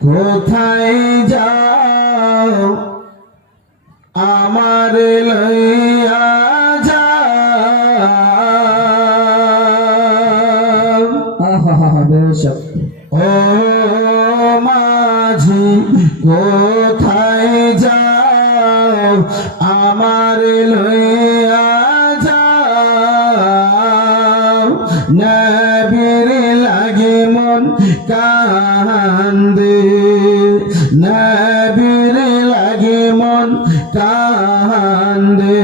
কোথায় যাও আমার লইয়া যাও। ও মাঝি কোথায় যাও আমার লইয়া যাও। নবীর লাগে মন কান্দে, নবীর লাগে মন কান্দে।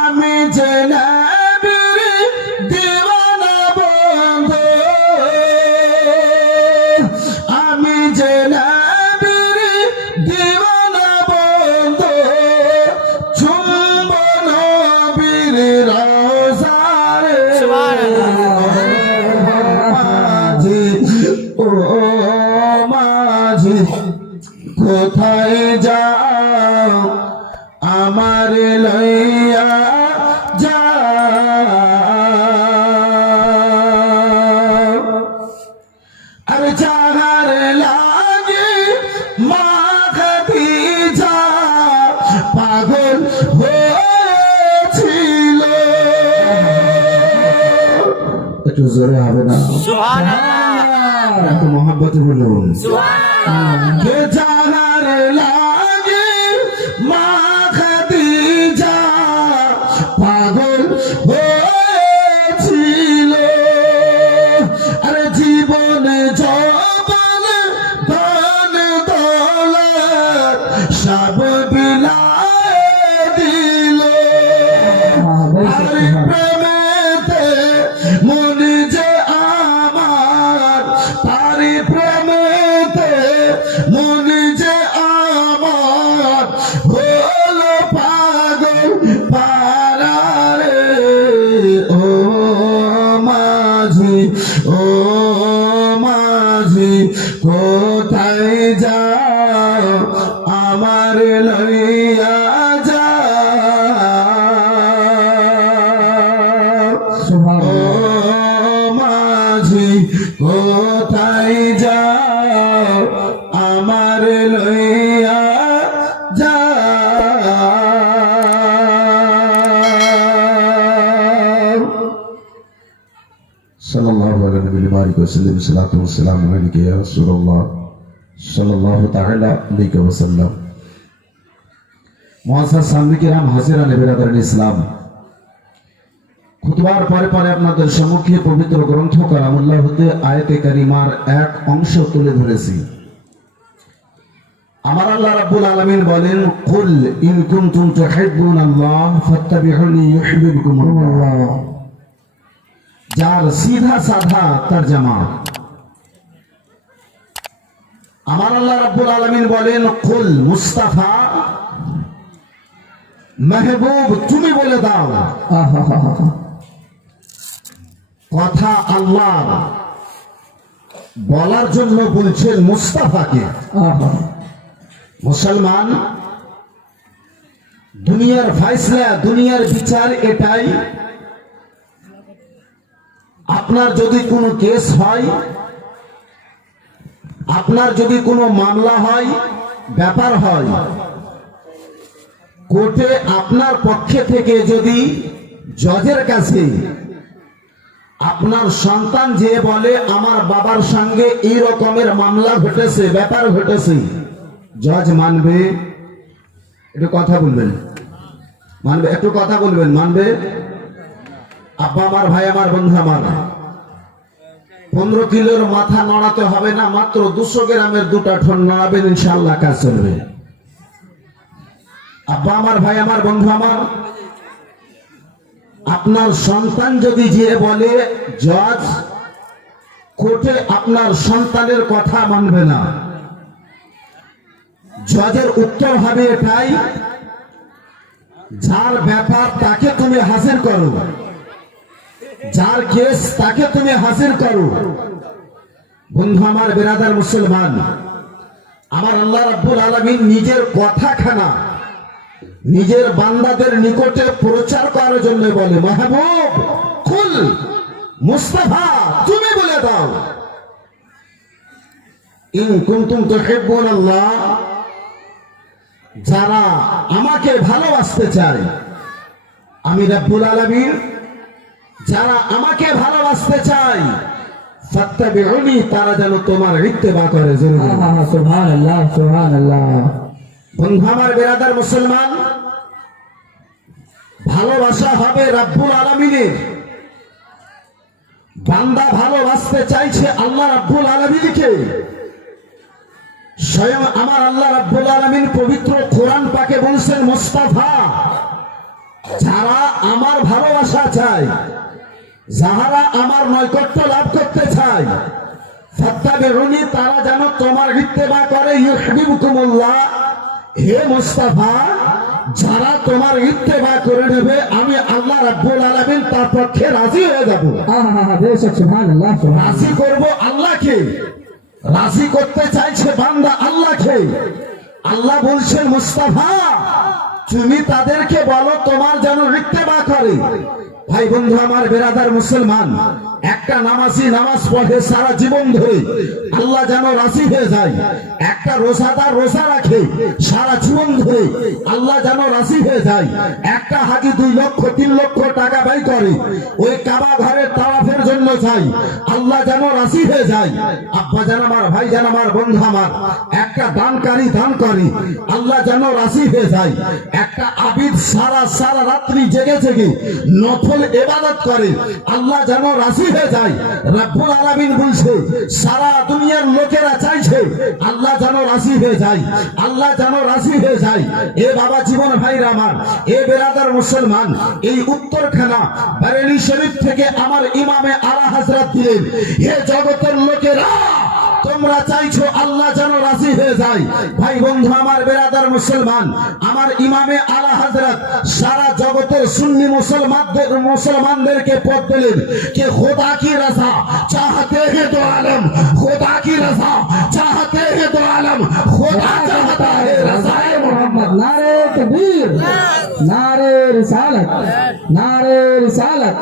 আমি যে নবীর দিওয়ানা বন্ধু, আমি যে নবীর দিওয়ানা বন্ধু, চুম্ব নবীর রওজারে। মাঝি ও মাঝি কোথায় যাও আমার লইয়া যাও। আরে যাহার লাগে মা খাদিজা পাগল হয়েছিল। একটু জোরে হবে না? সুবহানাল্লাহ। একটু মহব্বতে বলুন সুবহানাল্লাহ। যাহার লাগে মা খাদিজা পাগল হয়েছিল। আরে জীবন যৌবন ধন দৌলত সব বিলায় দিল। আরে প্রেমেতে মন যে আমার, তারি প্রেমেতে মন যে আমার হলো পাগল পারারে। ও মাঝি ও মাঝি কোথায় যাও আমার লইয়া যাও। ও মাঝি কোথায় যাও আমার লইয়া যাও। সাল্লাল্লাহু আলাইহি ওয়াসাল্লাম সালাতু আলাইকা ইয়া রাসূলুল্লাহ সাল্লাল্লাহু তাআলা আলাইহি ওয়াসাল্লাম। মুআজ্জাজ সামনে কিরাম, হাজিরানে বিরাদারান ইসলাম, খুতবার পরে পরে আপনাদের সম্মুখে পবিত্র গ্রন্থ কালামুল্লাহ হতে আয়াতে কারিমার এক অংশ তুলে ধরেছি। আমার আল্লাহ রাব্বুল আলামিন বলেন, কুল ইন কুনতুম তুহিব্বুনাল্লাহ ফাত্তাবিউনি ইউহিব্বুকুমুল্লাহ। যার সিধা সাধা তরজমা, আমার আল্লাহ রাব্বুল আলামিন বলেন, কুল মুস্তাফা মেহবুব তুমি বলে দাও। কথা আল্লাহ বলার জন্য বলছেন মুস্তাফাকে। মুসলমান, দুনিয়ার ফাইসলা, দুনিয়ার বিচার এটাই, আপনার যদি কোনো কেস হয়, আপনার যদি কোনো মামলা হয়, ব্যাপার হয়, কোর্টে আপনার পক্ষে থেকে যদি জজের কাছে আপনার সন্তান যে বলে আমার বাবার সঙ্গে এই রকমের মামলা ঘটেছে, ব্যাপার ঘটেছে, জজ মানবে? একটু কথা বলবেন, মানবে? একটু কথা বলবেন, মানবে? আব্বা আমার, ভাই আমার, বন্ধু আমার, 15 কিলোর মাথা নড়াতে হবে না, মাত্র 200 গ্রামের দুটা ঠোঁট নড়াবেন, ইনশাআল্লাহ কাজ চলবে। আব্বা আমার, ভাই আমার, বন্ধু আমার, আপনার সন্তান যদি যে বলে জজ কোর্টে আপনার সন্তানের কথা মানবে না, জজের উত্তর হবে এটাই, যার ব্যাপার তাকে তুমি হাজির করো, যার কেস তাকে তুমি হাজির করো। বন্ধু আমার, বিরাদার মুসলমান, আমার আল্লাহ রাব্বুল আলামিন নিজের কথাখানা নিজের বান্দাদের নিকটে প্রচার করার জন্য বলে, মাহবুব কুল মুস্তাফা তুমি বলে দাও। ইন কুনতুম তুহিব্বুনাল্লাহ, যারা আমাকে ভালোবাসতে চায়, আমি রব্বুল আলামিন যারা আমাকে ভালোবাসতে চায়, ফাত্তাবিউনি, তারা যেন তোমার ইত্তেবা করে। সুবহানাল্লাহ সুবহানাল্লাহ। বন্ধু আমার, বেরাদার মুসলমান, ভালোবাসা হবে রব্বুল আলামিনের। বান্দা ভালোবাসতে চাইছে আল্লাহ রাব্বুল আলামিনকে। স্বয়ং আমার আল্লাহ রাব্বুল আলামিন পবিত্র কোরআন পাকে বলছেন, মুস্তাফা, যারা আমার ভালোবাসা চায়, যাহারা আমার নৈকট্য লাভ করতে চায়, ফাত্তাবিউনি, তারা যেন তোমার ইত্তেবা করে। ইউহিব্বুকুমুল্লাহ, হে মুস্তাফা, যারা তোমার ইত্তেবা করে নেবে, আমি আল্লাহ রাব্বুল আলামিন তার পক্ষে রাজি হয়ে যাব। সুবহানাল্লাহ। রাজি করব আল্লাহকে, রাজি করতে চাইছে বান্দা আল্লাহকে। আল্লাহ বলছেন, মুস্তাফা, তুমি তাদেরকে বলো তোমার যেন ইত্তেবা করে। ভাই বন্ধু আমার, বেরাদার মুসলমান, একটা নামাজি নামাজ পড়ে সারা জীবন ধরে, আল্লাহ যেন রাজি হয়ে যায়। একটা রোজাদার রোজা রাখে সারা জীবন ধরে, আল্লাহ যেন রাজি হয়ে যায়। একটা হাজি 2 লক্ষ 3 লক্ষ টাকা ব্যয় করে ওই কাবা ঘরের তাওয়াফের জন্য যায়, আল্লাহ যেন রাজি হয়ে যায়। আব্বা জান আমার, ভাই জান আমার, বন্ধু আমার, একটা দানকারী দান করে, আল্লাহ যেন রাজি হয়ে যায়। একটা আবিদ সারা রাত্রি জেগে জেগে নফল ইবাদত করে, আল্লাহ যেন রাজি হয়ে যায়। রব্বুল আলামিন বলছে, সারা দুনিয়ার লোকেরা চাইছে আল্লাহ যেন রাজি হয়ে যায়, আল্লাহ যেন রাজি হয়ে যায়। এ বাবা জীবন ভাইরা আমার, এ বেরাদার মুসলমান, এই উত্তরখানা বারেলী শরীফ থেকে আমার ইমামে আলা হযরত দিলেন, হে জগতের লোকেরা, তোমরা চাইছো আল্লাহ যেন রাজি হয়ে যায়। ভাই বন্ধু আমার, বেরাদার মুসলমান, আমার ইমামে আলা হযরত সারা জগতের সুন্নি মুসলমানদেরকে পথ দিলেন कि खुदा की रजा चाहते हैं तो आलम, खुदा की रजा चाहते हैं तो आलम, खुदा चाहता है रज़ाए मोहम्मद। नारे तकबीर, नारे रिसालत, नारे रिसालत,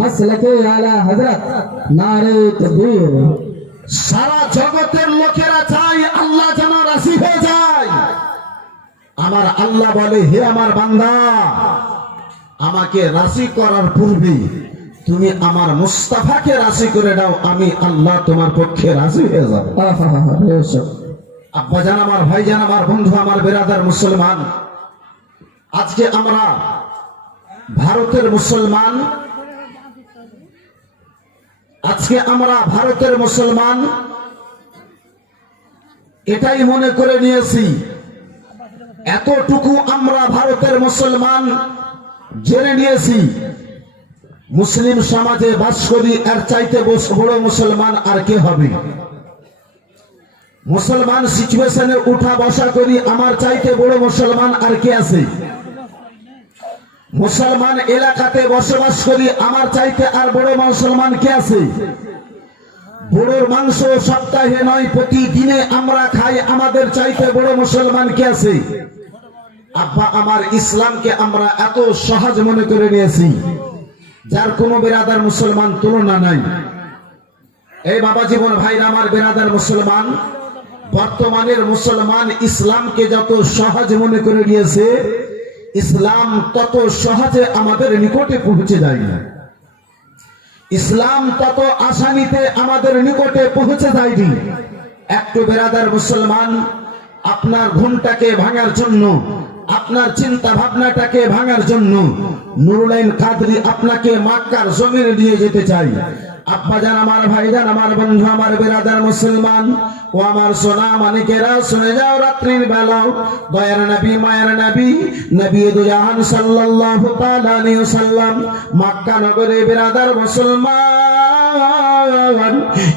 मसलके आला हजरत, नारे तकबीर। সারা জগতের লোকেরা চায় আল্লাহ যেন রাজি হয়ে যায়। আমার আল্লাহ বলে, হে আমার বান্দা, আমাকে রাজি করার পূর্বে তুমি আমার মুস্তাফাকে রাজি করে দাও, আমি আল্লাহ তোমার পক্ষে রাজি হয়ে যাব। আব্বা জান আমার, ভাই জান আমার, বন্ধু আমার, বেরাদার মুসলমান, আজকে আমরা ভারতের মুসলমান, এটাই মনে করে নিয়েছি, এতটুকু আমরা ভারতের মুসলমান জেনে নিয়েছি, মুসলিম সমাজে বাস করি, এর চাইতে বড় মুসলমান আর কে হবে? মুসলমান সিচুয়েশনে উঠা বসা করি, আমার চাইতে বড় মুসলমান আর কে আছে? মুসলমান এলাকাতে বসবাস করি, আমার চাইতে আর বড় মুসলমান কে আছে? বড়র মাংস সপ্তাহে নয় প্রতিদিনে আমরা খাই, আমাদের চাইতে বড় মুসলমান কে আছে? আব্বা আমার, ইসলামকে আমরা এত সহজ মনে করে নিয়েছি, যার কোন বেরাদার মুসলমান তুলনা নাই। এই বাবা জীবন ভাইরা আমার, বেরাদার মুসলমান, বর্তমানের মুসলমান ইসলামকে যত সহজ মনে করে নিয়েছে, ইসলাম তত সহজে আমাদের নিকটে পৌঁছে যায় না। ইসলাম তত আসানিতে আমাদের নিকটে পৌঁছে যায়নি। একটু বেরাদার মুসলমান, আপনার ঘুমটাকে ভাঙার জন্য, আপনার চিন্তা ভাবনাটাকে ভাঙার জন্য নুরুলাইন কাদরি আপনাকে মক্কার জমিনে নিয়ে যেতে চাই। আব্বা জান আমার, ভাই জান আমার, বন্ধু আমার, বেরাদার মুসলমান ও আমার সোনা মানিকেরা, শুনে যাও, রাত্রির বেলা দয়ার নবী, মায়ের নবী, নবী দু জাহান সাল্লাল্লাহু তাআলা আলাইহি ওয়াসাল্লাম মক্কা নগরে বেরাদার মুসলমান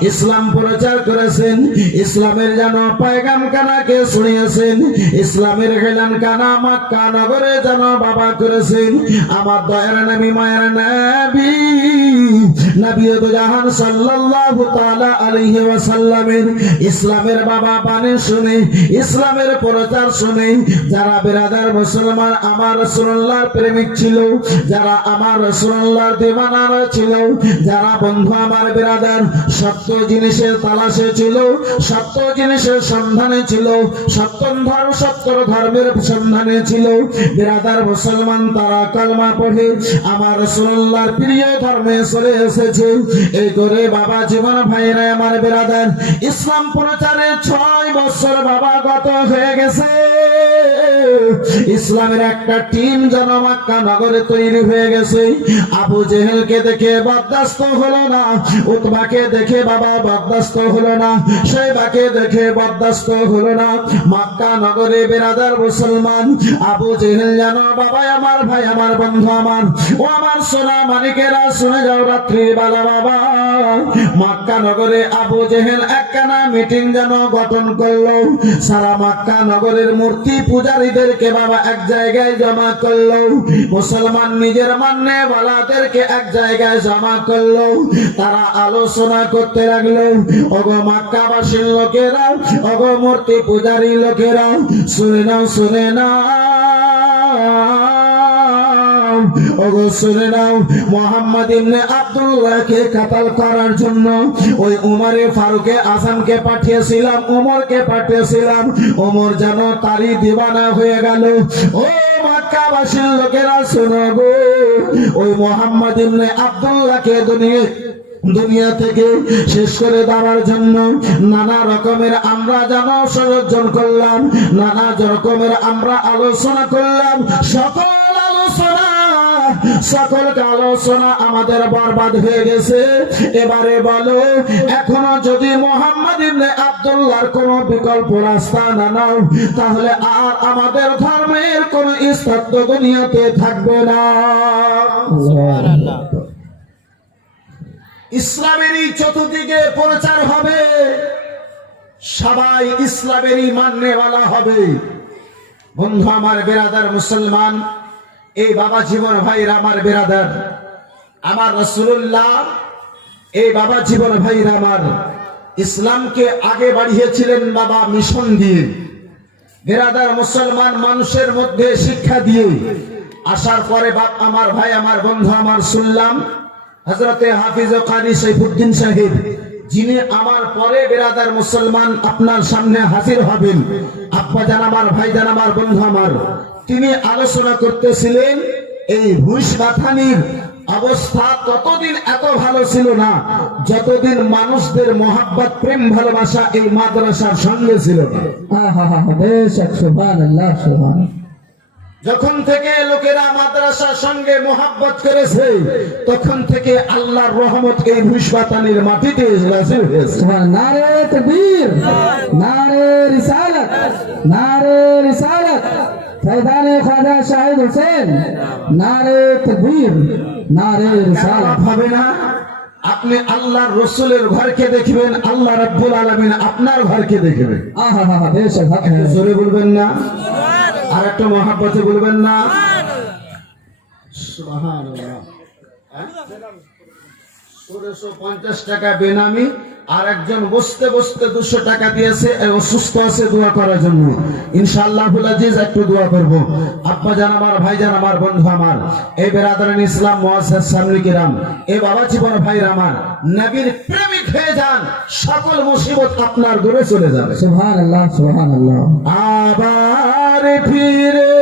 ইসলাম প্রচার করেছেন, ইসলামের যেন পয়গাম কানাকে শুনিয়েছেন, ইসলামের গেলান কানা মক্কা নগরে যেন বাবা করেছেন। আমার দয়ার নবী, মায়ের নবী, নবী দু জাহান সাল্লাল্লাহু তাআলা আলাইহি ওয়াসাল্লামের ইসলামের বাবা বাণী শুনে, ইসলামের প্রচার শুনে যারা বেরাদার মুসলমান আমার রাসূলুল্লাহর প্রেমিক ছিল, যারা আমার রাসূলুল্লাহর দিওয়ানা ছিল, যারা বন্ধু আমার বেরাদার বেরাদার সত্য জিনিসের তালাশে ছিল, সত্য জিনিসের সন্ধানে ছিল, সত্য ধর্মের সন্ধানে ছিল। বেরাদার মুসলমান তারা কালমা পড়ে আমার রাসূলুল্লাহর প্রিয় ধর্মে চলে এসেছে। এই করে বাবা জীবন ভাইরা আমার বেরাদার ইসলাম প্রচারে 6 বছর বাবা গত হয়ে গেছে। ইসলামের একটা টিম যেন মক্কা নগরে তৈরি হয়ে গেছে। আবু জেহেলকে দেখে বরদাস্ত হলো না, উতবাকে দেখে বাবা বরদাস্ত হলো না, শৈবাকে দেখে বরদাস্ত হলো না। মক্কা নগরে বেরাদার মুসলমান আবু জেহেল যেন বাবা আমার ভাই আমার বন্ধু আমার ও আমার সোনা মানিকেরা শুনে যাও রাত্রি বেলা বাবা মক্কা নগরে আবু জেহেল একখানা মিটিং যেন গঠন করলো। সারা মক্কা নগরের মূর্তি পূজারীদেরকে বাবা এক জায়গায় জমা করলো। মুসলমান নিজের মান্যে ওয়ালাদেরকে এক জায়গায় জমা করলো। তারা আলোচনা করতে লাগলো, ওগো মক্কাবাসীর লোকেরা, ওগো মূর্তি পূজারী লোকেরা, শুনে নাও শুনে নাও, ওগো শুনে নাও, মুহাম্মদ ইবনে আব্দুল্লাহকে কাতাল করার জন্য ওই উমরে ফারুকে আজমকে পাঠিয়েছিলাম, উমরকে পাঠিয়েছিলাম। উমর যেন তারই দিওয়ানা হয়ে গেল। ও মক্কাবাসীর লোকেরা শোনো গো, ওই মুহাম্মদ ইবনে আব্দুল্লাহকে দুনিয়া থেকে শেষ করে দেওয়ার জন্য নানা রকমের আমরা যেন ষড়যন্ত্র করলাম, নানা রকমের আমরা আলোচনা করলাম। সকল আলোচনা আমাদের বরবাদ হয়ে গেছে। এবারে বলো, এখনো যদি মুহাম্মদ ইবনে আব্দুল্লাহর কোনো বিকল্প রাস্তা না নাও, তাহলে আর আমাদের ধর্মের কোনো ইজ্জত দুনিয়াতে থাকবে না। ইসলামেরই চতুর্দিকে প্রচার হবে, সবাই ইসলামেরই মাননেওয়ালা হবে। বন্ধু আমার বেরাদার মুসলমান, এই বাবা জীবন ভাইরা আমার বেরাদার, আমার রাসূলুল্লাহ, এই বাবা জীবন ভাইরা আমার ইসলামকে আগে বাড়িয়েছিলেন বাবা মিশন দিয়ে, বেরাদার মুসলমান মানুষের মধ্যে শিক্ষা দিয়ে। আসার পরে বাপ আমার ভাই আমার বন্ধু আমার শুনলাম হযরতে হাফিজ ও কারি সাইফুদ্দিন সাহেব, যিনি আমার পরে বেরাদার মুসলমান আপনার সামনে হাজির হবেন, আব্বা জান আমার ভাই জান আমার বন্ধু আমার, তিনি আলোচনা করতেছিলেন এই ভুইসবাথানির অবস্থা ততদিন এত ভালো ছিল না যতদিন মানুষদের মহাব্বত প্রেম ভালোবাসা এই মাদ্রাসার সঙ্গে ছিল না। সুবহানাল্লাহ সুবহানাল্লাহ। যখন থেকে লোকেরা মাদ্রাসার সঙ্গে মোহাব্বত করেছে, তখন থেকে আল্লাহর রহমত এই ভুইসবাথানির মাটিতে নাযিল হয়েছে। নারে তাকবীর, নারে রিসালাত, নারে রিসালাত। ফয়দানে খাজা শাহিদ হোসেন, নারে তাকবীর, নারে রিসালাত। হবে না, আপনি আল্লাহর রাসূলের ঘরকে দেখবেন, আল্লাহ রাব্বুল আলামিন আপনার ঘরকে দেখবেন। আহা হা হা, বেশক হক হ্যায়। জোরে বলবেন না, আর একটা মহাব্বতে বলবেন না, সুবহানাল্লাহ। ১৬৫০ টাকা বেনামি, আর একজন বসতে বসতে 200 টাকা দিয়েছে, অসুস্থ আছে দোয়া করার জন্য। ইনশাআল্লাহুল আজিজ একটু দোয়া করব। আব্বা জান আমার ভাই জান আমার বন্ধু আমার, এই বেরাদারান ইসলাম মুআসসাস সামনে কিরাম, এই বাবা জীবন ভাইরা আমার, নবীর প্রেমিক হয়ে যান, সকল মুসিবত আপনার দূরে চলে যাবে। সুবহানাল্লাহ সুবহানাল্লাহ। আবার ফিরে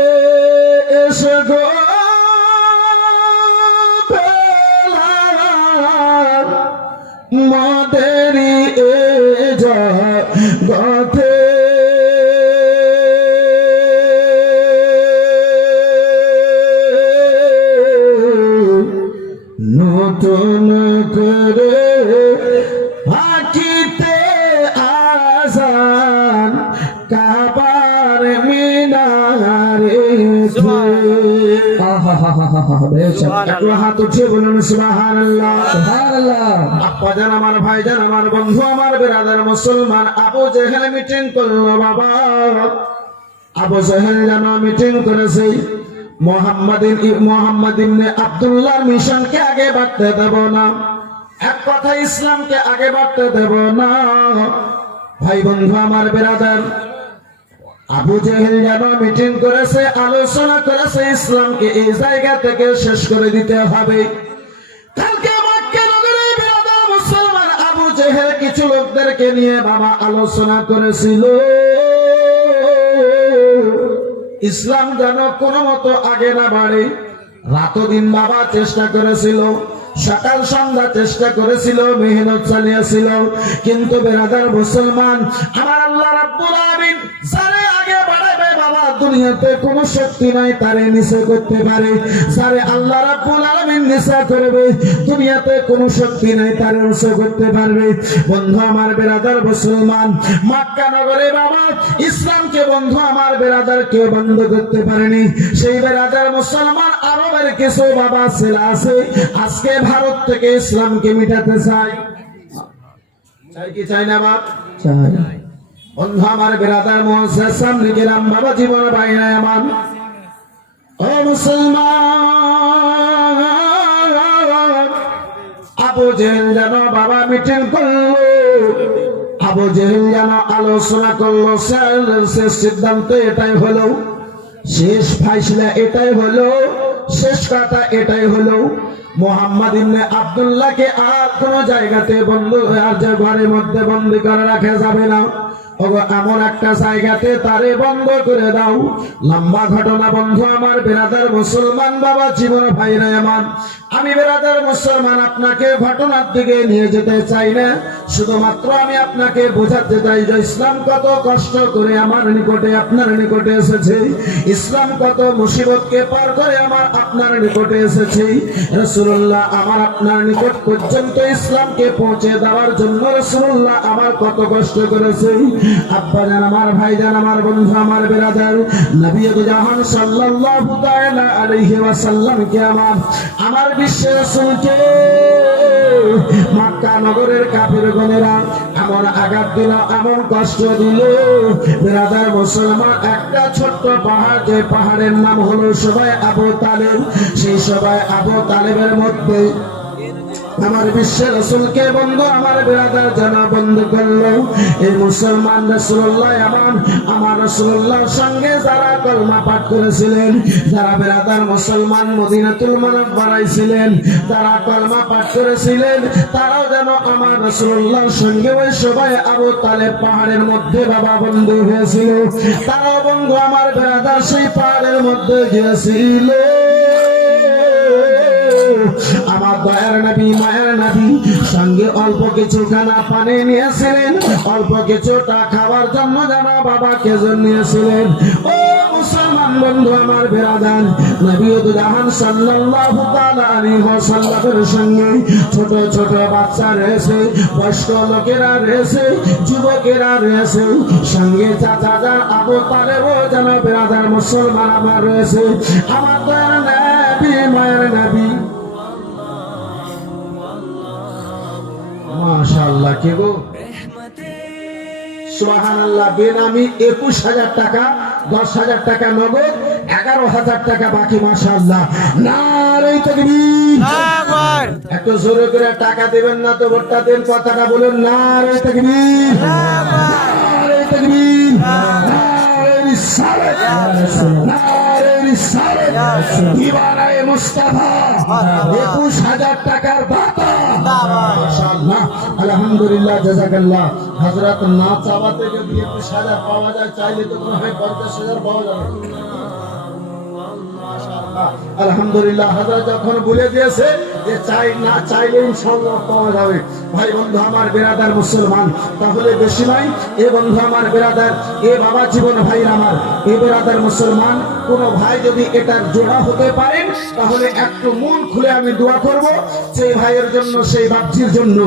এসো গো মদেরি এ জগতে, নতুন করে হাকিতে আজান কাবার মিনারে। আহা হা হা হা হা, বেশক। একটু হাত উঠিয়ে বলুন সুবহানাল্লাহ সুবহানাল্লাহ। আব্বা জান আমার ভাই জান আমার বন্ধু আমার বেরাদার মুসলমান, আবু জেহেল মিটিং করলো বাবা। আবু জেহেল যেন মিটিং করেছে, মুহাম্মদ ইবনে আব্দুল্লাহর মিশনকে আগে বাড়তে দেব না, এক কথা ইসলামকে আগে বাড়তে দেব না। ভাই বন্ধু আমার বেরাদার, আবু জেহেল যেন মিটিং করেছে, আলোচনা করেছে, ইসলামকে এই জায়গা থেকে শেষ করে দিতে হবে। কালকে মক্কা নগরে বেরাদার মুসলমান কিছু লোকদেরকে নিয়ে বাবা আলোচনা করেছিল ইসলাম যেন কোনো মতো আগে না বাড়ে। রাত দিন বাবা চেষ্টা করেছিল, সকাল সন্ধ্যা চেষ্টা করেছিল, মেহনত চালিয়েছিল, কিন্তু বেরাদার মুসলমান আমার আল্লাহ রাব্বুল আলামিন যারে আগে বাড়াবে বাবা দুনিয়াতে কোনো শক্তি নাই তারে নিচে করতে পারে। যারে আল্লাহ রাব্বুল আলামিন নিচে করবে দুনিয়াতে কোনো শক্তি নাই তারে উঁচু করতে পারবে। বন্ধু আমার বেরাদার মুসলমান, মক্কা নগরে বাবা ইসলামকে বন্ধু আমার বেরাদার কেউ বন্ধ করতে পারেনি। সেই বেরাদার মুসলমান আরবের কিছু বাবা ছেলে আছে আজকে ভারত থেকে ইসলামকে মিটাতে চাই। চাই কি চাই না বাপ? চাই। বন্ধু আমার বেরাদার মুআজ্জাজ সামনে গেলাম বাবা জীবন বাইরে আমার ও মুসলমান। আবু জেহেল যেন বাবা মিটিং করলো, আবু জেহেল যেন আলোচনা করলো, শেষ সিদ্ধান্ত এটাই হলো, শেষ ফাইসলা এটাই হলো, শেষ কথা এটাই হলো মুহাম্মদ ইবনে আব্দুল্লাহকে আর কোন জায়গাতে বন্ধ আর যে ঘরের মধ্যে বন্দী করে রাখা যাবে না। এমন একটা জায়গাতে তারে বন্ধ করে দাও। লম্বা ঘটনা বন্ধু আমার বেরাদার মুসলমান বাবা জীবন ভাইরা আমার, আমি বেরাদার মুসলমান আপনাকে ঘটনার দিকে নিয়ে যেতে চাই না, শুধুমাত্র আমি আপনাকে বোঝাতে চাই যে ইসলাম কত কষ্ট করে আমার নিকটে আপনার নিকটে এসেছে, ইসলাম কত মুসিবতকে পার করে আমার আপনার নিকটে এসেছে। রাসূলুল্লাহ আমার আপনার নিকট পর্যন্ত ইসলামকে পৌঁছে দেওয়ার জন্য রাসূলুল্লাহ আমার কত কষ্ট করেছে। আব্বা জান আমার, ভাই জান আমার, বন্ধু আমার বেরাদার নবী জাহান সাল্লাল্লাহু তাআলা আলাইহি ওয়াসাল্লাম কে আমার বিশ্ব রাসূলকে মক্কা নগরের কাফিরগণেরা এমন আঘাত দিল, এমন কষ্ট দিল বেরাদার মুসলমান। একটা ছোট্ট পাহাড়, যে পাহাড়ের নাম হলো সবাই আবু তালেব, সেই সবাই আবু তালেবের মধ্যে আমার বিশ্বের রাসূলকে বন্ধু আমার বেরাদার জানা বন্ধ করলো। এই মুসলমান রাসূলুল্লাহ আমার রাসূলুল্লাহর সঙ্গে যারা কলমা পাঠ করেছিলেন, যারা বেরাদার মুসলমান মদিনাতুল মুনাওয়ারায় ছিলেন, যারা কলমা পাঠ করেছিলেন, তারাও যেন আমার রাসূলুল্লাহর সঙ্গে ওই সবাই আবু তালেব পাহাড়ের মধ্যে বাবা বন্ধু হয়েছিল। তারাও বন্ধু আমার বেরাদার সেই পাহাড়ের মধ্যে গিয়েছিল। আমার দয়ার নবী মায়ের নবী সঙ্গে অল্প কিছু খানা পানি নিয়েছিলেন, অল্প কিছুটা খাবার জন্য জানা বাবা কেজন নিয়েছিলেন। ও মুসলমান বন্ধু আমার বেরাদার নবী জাহান সাল্লাল্লাহু তাআলা আলাইহি ওয়াসাল্লামের সঙ্গে ছোট ছোট বাচ্চা রয়েছে, বয়স্ক লোকেরা রয়েছে, যুবকেরা রয়েছে, সঙ্গে চাচা যান আবু তালেব যেন বেরাদার মুসলমান আমার রয়েছে। আমার দয়ার নবী মায়ের নবী মাশাআল্লাহ কে গো সুবহানাল্লাহ, বেনামি ২১,০০০ টাকা, ১০,০০০ টাকা নগদ, ১১,০০০ টাকা বাকি। মাশাআল্লাহ, নারে তাকবীর। একটু জোরে করে টাকা দিবেন না তো ভোটটা দেন, কথাটা বলুন নারে তাকবীর, নারে তাকবীর, নারে রিসালাত, নারে রিসালাত, দিওয়ানায়ে মুস্তাফা ২১,০০০ টাকার দাতা। মাশাআল্লাহ, আলহামদুলিল্লাহ, জাযাকাল্লাহ। হযরত না চাওয়াতে যদি ২১,০০০ পাওয়া যায়, চাইলে তো মনে হয় ৫০,০০০ পাওয়া যাবে। আলহামদুলিল্লাহ, হযরত যখন বলে দিয়েছে যে চাই না চাইলে ইনশাআল্লাহ পাওয়া যাবে। ভাই বন্ধু আমার বেরাদার মুসলমান, তাহলে বেশি নয় এ বন্ধু আমার বেরাদার, এ বাবা জীবন ভাই আমার, এ বেরাদার মুসলমান, কোন ভাই যদি এটার জোড়া হতে পারেন তাহলে একটু মন খুলে আমি দোয়া করব সেই ভাইয়ের জন্য, সেই বাপজির জন্য।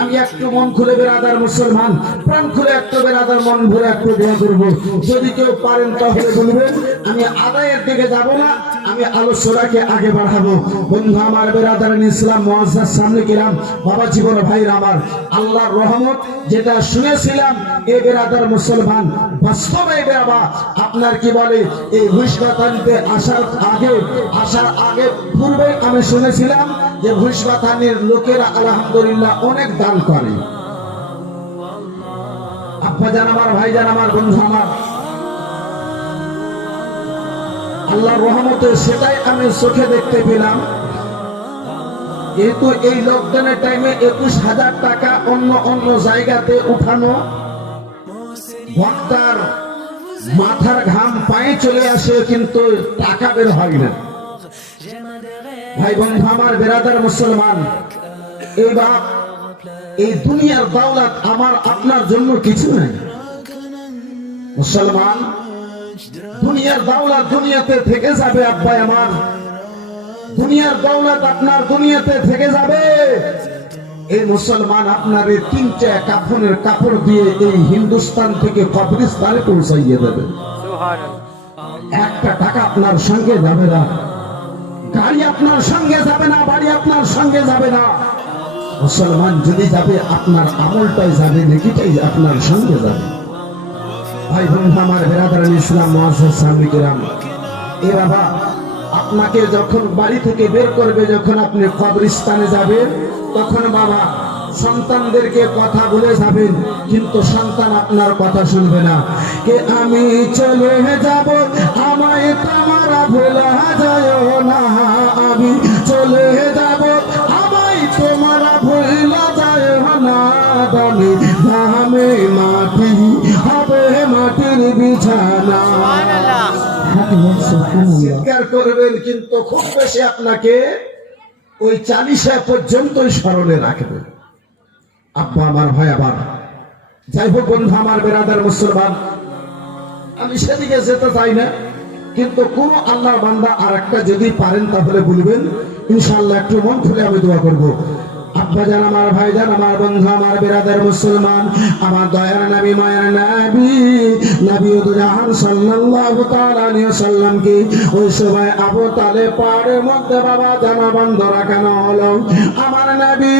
আমি একটু মন খুলে বেরাদার মুসলমান, প্রাণ খুলে একটু বেরাদার মন ভরে একটু দোয়া করব। যদি কেউ পারেন তাহলে বলবেন, আমি আদায়ের দিকে যাব না, আমি আলোচনাকে আগে বাড়াবো। বন্ধু আমার বেরাদার ইসলাম মুআজ্জাজ সামনে গেলাম বাবা জীবন ভাই আমার, আল্লাহর রহমত যেটা শুনেছিলাম এ বেরাদার মুসলমান বাস্তবে বাবা আপনার কি বলে এই ভুসবাতানিতে আসার আগে পূর্বে আমি শুনেছিলাম যে ভুসবাতানির লোকেরা আলহামদুলিল্লাহ অনেক দান করে। আব্বা জান আমার, ভাই জান আমার, বন্ধু আমার, আল্লাহর রহমতে সেটাই আমি চোখে দেখতে পেলাম। যেহেতু এই লকডাউনের টাইমে 21,000 টাকা অন্য অন্য জায়গাতে উঠানো, বক্তার মাথার ঘাম পায়ে চলে আসে কিন্তু টাকা বের হয় না। ভাই বন্ধু আমার, বেরাদার মুসলমান, এবার এই দুনিয়ার দৌলত আমার আপনার জন্য কিছু নাই। মুসলমান, দুনিয়ার দৌলত দুনিয়াতে থেকে যাবে। আব্বাই আমার, দুনিয়ার দৌলত আপনার দুনিয়াতে থেকে যাবে। এই মুসলমান আপনার এই 3টা কাফনের কাপড় দিয়ে এই হিন্দুস্তান থেকে কবরস্থানে পৌঁছাইয়ে দেবে। একটা টাকা আপনার সঙ্গে যাবে না, গাড়ি আপনার সঙ্গে যাবে না, বাড়ি আপনার সঙ্গে যাবে না। মুসলমান যদি যাবে, আপনার আমলটাই যাবে, নেকিটাই আপনার সঙ্গে যাবে। ভাই বন্ধু আমার, বেরাদার ইসলাম, মুআজ্জিজ সাহাবায়ে কেরাম, এ বাবা আপনাকে যখন বাড়ি থেকে বের করবে, যখন আপনি কবরস্থানে যাবেন, তখন বাবা সন্তানদেরকে কথা বলে যাবেন, কিন্তু সন্তান আপনার কথা শুনবে না। কে আমি চলে যাব, আমায় তোমরা ভুলা যায় না, আমি চলে যাব, আমায় তোমরা ভুলা যায় না, দামে দামে মাটি হবে মাটির বিছানা। স্বীকার করবেন, কিন্তু খুব বেশি আপনাকে ওই 40 পর্যন্তই স্মরণে রাখবে। আব্বা আমার, ভাই আবার, যাই হোক বন্ধু আমার, বেরাদার মুসলমান, আমি সেদিকে যেতে চাই না, কিন্তু কোন আল্লাহর বান্দা আর একটা যদি পারেন তাহলে বলবেন, ইনশাআল্লাহ একটু মন খুলে আমি দোয়া করব। আব্বা জান আমার, ভাই জান আমার, বন্ধু আমার, বেরাদার মুসলমান, আমার দয়ার নবী, মায়ার নবী, নবী জাহান সাল্লাল্লাহু তাআলা আলাইহি ওয়াসাল্লাম কি ওই সময় আবু তালেব পাহাড়ের মধ্যে বাবা জানা বন্ধ রাখানো হলো। আমার নবী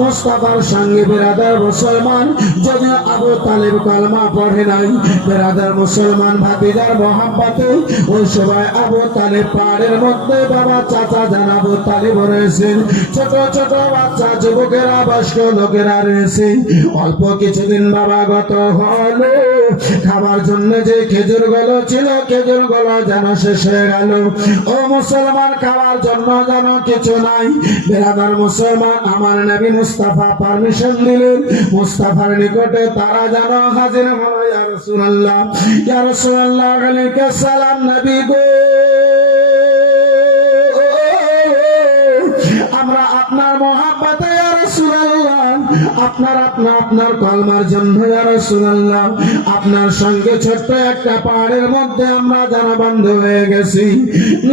মুস্তাফার সঙ্গে বেরাদার মুসলমান, যদি আবু তালেব কালমা পড়ে নাই, বেরাদার মুসলমান ভাতিজার মহাব্বতে ওই সময় আবু তালেব পাহাড়ের মধ্যে বাবা চাচা জান আবু তালেব রয়েছেন, ছোট ছোট বাচ্চা যুবকেরা, বয়স্ক লোকেরা রয়েছে। অল্প কিছুদিন বাবা গত হলো, খাবার জন্য যে খেজুর গুলো ছিল, খেজুর গুলো যেন শেষ হয়ে গেল। ও মুসলমান, খাওয়ার জন্য যেন কিছু নাই। বেরাদার মুসলমান, আমার নবী মুস্তাফা পারমিশন দিলেন, মুস্তাফার নিকটে তারা যেন হাজির হলো। ইয়া রাসূলুল্লাহ, ইয়া রাসূলুল্লাহ আলাইকা সালাম, নবী গো, আমরা আপনার মহাব্বতে ইয়া রাসূলুল্লাহ, আপনার কলমার জন্য ইয়া রাসূলুল্লাহ, আপনার সঙ্গে ছোট্ট একটা পাহাড়ের মধ্যে আমরা যেন বন্ধ হয়ে গেছি।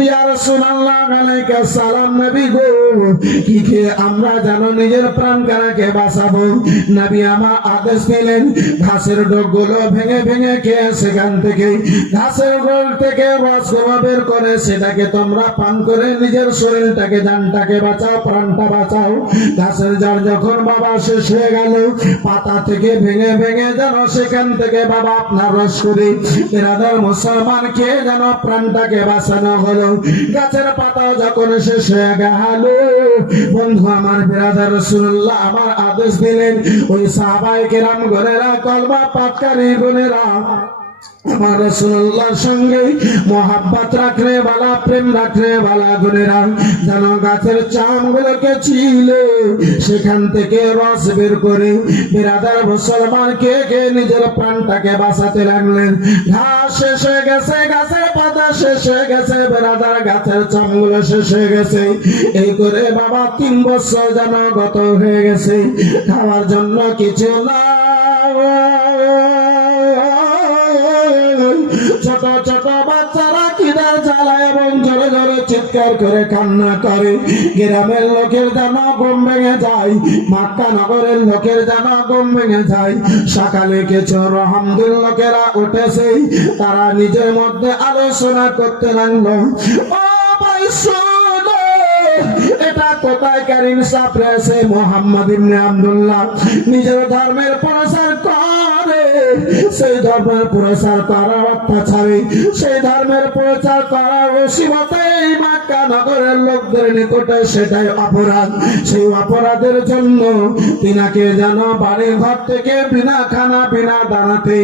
ইয়া রাসূলুল্লাহ আলাইকা সালাম, নবী গো, কি খেয়ে আমরা যেন নিজের প্রাণ কারাকে বাঁচাবো। নবী আমার আদেশ দিলেন, ঘাসের ডগগুলো ভেঙে ভেঙে খেয়ে সেখান থেকে ঘাসের গোল থেকে রসগুলো বের করে সেটাকে তোমরা পান করে নিজের শরীরটাকে, জানটাকে বাঁচাও, প্রাণটা বাঁচাও। ঘাসের জার যখন বাবা শেষ হয়ে গেল, পাতা থেকে ভেঙে ভেঙে যেন সেখান থেকে বাবা আপনার রস করে বেরাদার মুসলমান খেয়ে যেন প্রাণটাকে বাঁচানো হলো। গাছের পাতাও যখন শেষ হয়ে গেল, বন্ধু আমার, বেরাদার রাসূলুল্লাহ আমার আদেশ দিলেন, ওই সাহাবায়ে কেরাম গণেরা, কলমা পাঠকারী গণেরা, আমার রাসূলুল্লাহর সঙ্গে মোহাব্বত রাখলে বালা, প্রেম রাখলে বালা গুনেরা যেন গাছের চামগুলোকে ছিলে সেখান থেকে রস বের করে বেরাদার মুসলমান কে কে নিজের প্রাণটাকে বাঁচাতে লাগলেন। ঘাস শেষ হয়ে গেছে, গাছের পাতা শেষ হয়ে গেছে, বেরাদার গাছের চামগুলো শেষ হয়ে গেছে। এই করে বাবা 3 বছর যেন গত হয়ে গেছে, খাওয়ার জন্য কিছু না। ছোট ছোট বাচ্চারা খিদার জ্বালায় এবং জোরে জোরে চিৎকার করে কান্না করে। গ্রামের লোকের যেন ঘুম ভেঙে যায়, মক্কা নগরের লোকের যেন ঘুম ভেঙে যায়। সকালে কিছু রহমদুল লোকেরা উঠেছে, তারা নিজের মধ্যে আলোচনা করতে লাগলো, ও ভাই শোনো, এটা কোথায় কারিম সাপ রয়েছে? মুহাম্মদ ইবনে আব্দুল্লাহ নিজের ধর্মের প্রচার করে সেই ধর্মের প্রচার করার অত্যাচারে, সেই ধর্মের প্রচার করার রসিবতে মক্কা নগরের লোকদের নিকটে সেটাই অপরাধ। সেই অপরাধের জন্য তিনাকে যেন বাড়ি ঘর থেকে বিনা খানা বিনা দানাতে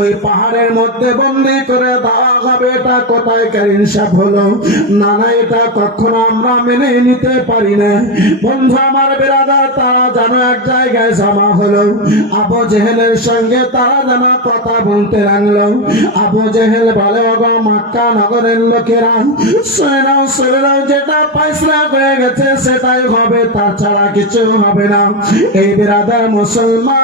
ওই পাহাড়ের মধ্যে বন্দি করে দেওয়া হবে। এটা কোথায় ইনসাফ হলো? না না, এটা কখনো আমরা মেনে নিতে পারি না। বন্ধু আমার বিরাদার, তারা যেন এক জায়গায় জমা হলো। আবু জেহেলের সঙ্গে তারা যেন কথা বলতে লাগলো। আবু জেহেল বলে, ওগো মক্কা নগরের লোকেরা, শুনে নাও, যেটা ফয়সালা হয়ে গেছে সেটাই হবে, তার ছাড়া কিছু হবে না। এই বিরাদার মুসলমান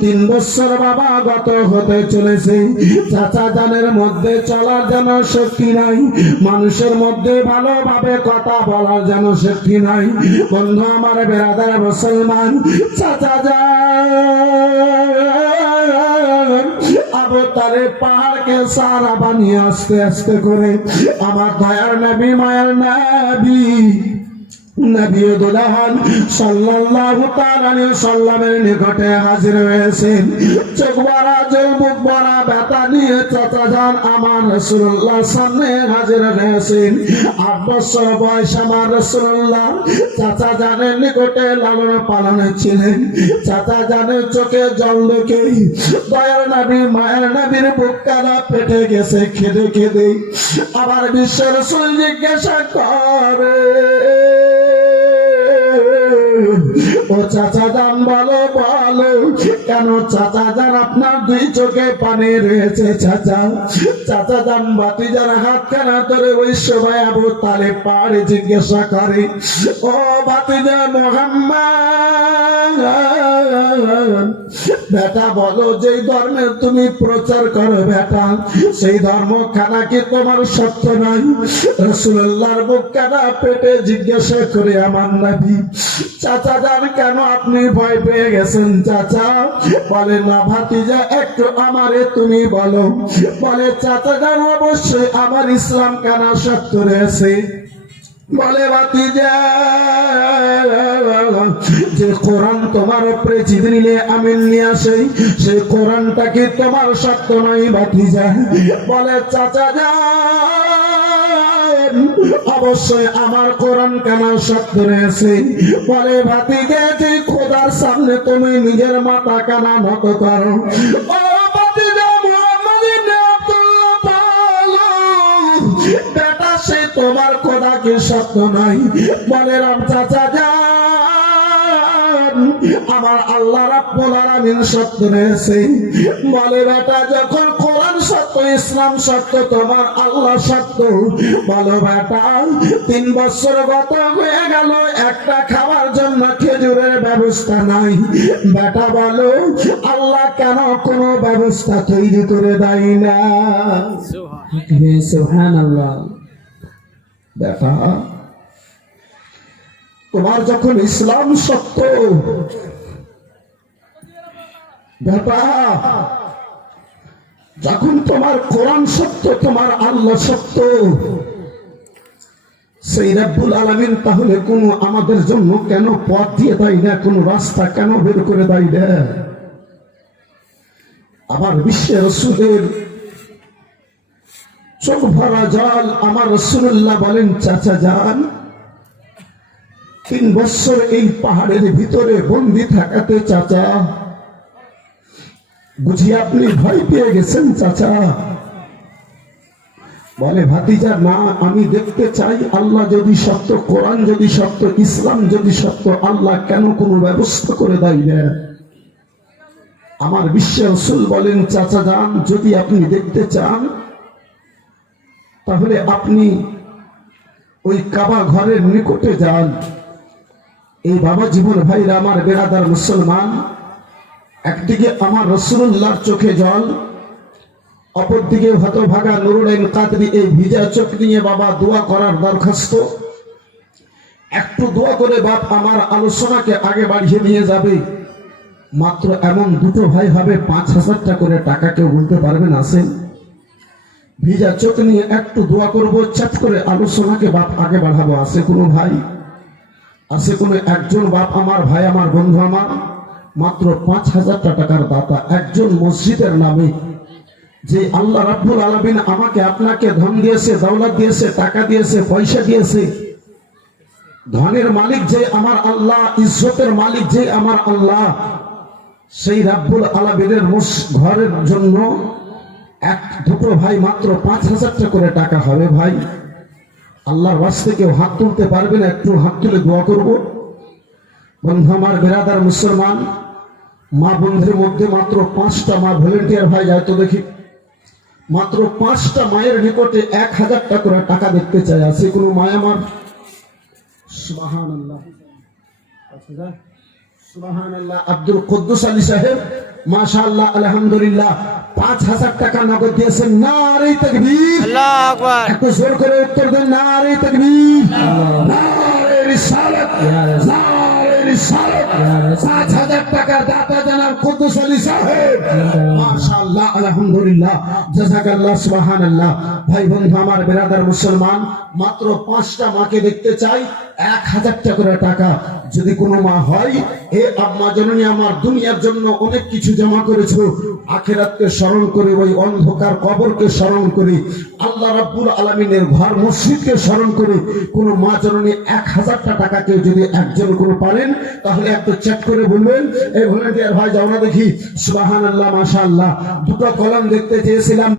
3 বছর বাবা গত হতে চলেছে। চাচা জানের মধ্যে চলার যেন শক্তি নাই, মানুষের মধ্যে ভালোভাবে কথা বলার যেন শক্তি নাই। বন্ধু আমার বিরাদার মুসলমান, চাচা জান আবু তালেব পাহাড়কে সারা বানিয়ে আস্তে আস্তে করে আমার দয়ার নবী মায়ার নবী নবী দুলহান সাল্লাল্লাহু তাআলা আলাইহি সাল্লামের নিকটে হাজির হয়েছেন। চোখ ভরা জল, মুখ ভরা ব্যথা নিয়ে চাচা যান আমার রাসূলুল্লাহর সামনে হাজির হয়েছেন। 8 বছর বয়স আমার রাসূলুল্লাহ চাচা জানের নিকটে লালন পালনে ছিলেন। চাচা জানের চোখে জল দেখে দয়ার নবী মায়ের নবীর বুক কাঁদা ফেটে গেছে কেঁদে কেঁদে। আবার বিশ্ব রাসূল জিজ্ঞাসা করে, ও চাচা জান বলো বলো, কেন চাচা জান আপনার 2 চোখে পানি রয়েছে? চাচা জান ভাতিজার হাত খানা ধরে ওই সময় আবু তালেব পাহাড়ে জিজ্ঞাসা করে, ও ভাতিজা মুহাম্মদ, বেটা বলো, যেই ধর্মের তুমি প্রচার করো বেটা, সেই ধর্ম খানা কি তোমার সত্য নয়? রাসূলুল্লাহর বুক কাঁদা পেটে জিজ্ঞাসা করে আমার নবী, চাচা জান কেন আপনি ভয় পেয়ে গেছেন? চাচা বলে, না ভাতিজা, একটু আমারে তুমি বলো। বলে, চাচা জান অবশ্যই আমার ইসলাম কানা সত্য রয়েছে। বলে, ভাতিজা, যে কোরআন তোমার উপরে জিবরিলে আমিন নিয়ে আসে সেই কোরআনটা কি তোমার সত্য নয় ভাতিজা? বলে, চাচা জান অবশ্যই আমার কোরআন কেন সত্য রয়েছে। বলে, ভাতিজা, যে খোদার সামনে তুমি নিজের মাথা কানা নত করো, ও ভাতিজা মুহাম্মদ ইবনে আব্দুল্লাহ বলো, বেটা সে তোমার খোদা কি সত্য নয়? বলে, রাম চাচা জান আমার আল্লাহ রাব্বুল আলামিন সত্য রয়েছে। বলে, বেটা যখন কোরআন সত্য, ইসলাম সত্য, তোমার আল্লাহ সত্য, বলো বেটা 3 বছর গত হয়ে গেল, একটা খাওয়ার জন্য খেজুরের ব্যবস্থা নাই। বেটা বলো, আল্লাহ কেন কোনো ব্যবস্থা তৈরি করে দেয় না? সুবহানাল্লাহ। বেটা, তোমার যখন ইসলাম সত্য, বেটা যখন তোমার কোরআন সত্য, তোমার আল্লাহ সত্য, সেই রব্বুল আলামিন তাহলে কোন আমাদের জন্য কেন পথ দিয়ে দেয় না? কোন রাস্তা কেন বের করে দেয় না? আমার বিশ্বের রাসূলের চোখ ভরা জল আমার রাসূলুল্লাহ বলেন, চাচা যান 3 বছর এই পাহাড়ের ভিতরে বন্দী থাকাতে চাচা বুঝি আপনি ভয় পেয়ে গেছেন? চাচা বলে, ভাতিজা না, আমি দেখতে চাই আল্লাহ যদি সত্য, কোরআন যদি সত্য, ইসলাম যদি সত্য, আল্লাহ কেন কোনো ব্যবস্থা করে দেয় না? আমার বিশ্বের রাসূল বলেন, চাচা যান যদি আপনি দেখতে চান তাহলে আপনি ওই কাবা ঘরের নিকটে যান। এই বাবা জীবন ভাইরা আমার বেরাদার মুসলমান, একদিকে আমার রাসূলুল্লাহর চোখে জল, অপরদিকে হতভাগা নুরুল আইন কাদরি এই ভিজা চোখ নিয়ে বাবা দোয়া করার দরখাস্ত। একটু দোয়া করে বাপ আমার আলোচনাকে আগে বাড়িয়ে নিয়ে যাবে। মাত্র এমন 2 ভাই হবে, 5,000 টাকা করে টাকা কেউ বলতে পারবেন? আসেন, ভিজা চোখ নিয়ে একটু দোয়া করবো, চাপ করে আলোচনাকে বাপ আগে বাড়াবো। আছে কোনো ভাই? আছে কোনো একজন বাপ আমার, ভাই আমার, বন্ধু আমার? মাত্র 5,000 টাকার দাতা একজন মসজিদের নামে, যে আল্লাহ রাব্বুল আলামিন আমাকে আপনাকে ধন দিয়েছে, দৌলত দিয়েছে, টাকা দিয়েছে, পয়সা দিয়েছে। ধনের মালিক যে আমার আল্লাহ, ইজ্জতের মালিক যে আমার আল্লাহ, সেই রাব্বুল আলামিনের ঘরের জন্য দুটো ভাই মাত্র 5,000 টাকা করে টাকা হবে। ভাই আল্লাহর ওয়াস্তে কেউ হাত তুলতে পারবে না? একটু হাত তুলে দোয়া করব। বন্ধু আমার, বেরাদার মুসলমান, মা বন্ধুর মধ্যে মাত্র 5টা মা ভলেন্টিয়ার ভাই যায় তো দেখি, মাত্র 5টা মায়ের নিকটে 1,000 টাকা করে টাকা দেখতে চাই। আছে কোনো মায় আমার? সুবহানাল্লাহ, সুবহানাল্লাহ। আব্দুল কুদ্দুস আলী সাহেব মাশাআল্লাহ আলহামদুলিল্লাহ 5,000 টাকা নগদ দিয়েছেন। নারে তাকবীর, আল্লাহু আকবার। একটু জোর করে উত্তর দেন, নারে তাকবীর, নারে রিসালাত, নারে রিসালাত। 5,000 টাকার দাতা জনাব কুদ্দুস আলী সাহেব মাশাআল্লাহ আলহামদুলিল্লাহ, জাযাকাল্লাহ, সুবহানাল্লাহ। ভাই বন্ধু আমার, বেরাদার মুসলমান, মাত্র 5টা মাকে দেখতে চাই, 1,000 টাকা করে টাকা। যদি কোনো মা হয়, এ আম্মা জননী আমার দুনিয়ার জন্য অনেক কিছু জমা করেছো, আখিরাতকে স্মরণ করে, ওই অন্ধকার কবরকে স্মরণ করে, আল্লাহ রাব্বুল আলামিনের ঘর মসজিদকে স্মরণ করে, কোন মা জননী 1,000 টাকাকে যদি একজন কোনো পারেন, তাহলে একটু চেক করে বলবেন। এই ভলেন্টিয়ার ভাই যাও না দেখি। সুবহানাল্লাহ, মাশাআল্লাহ। দুটো কলম দেখতে চেয়েছিলাম।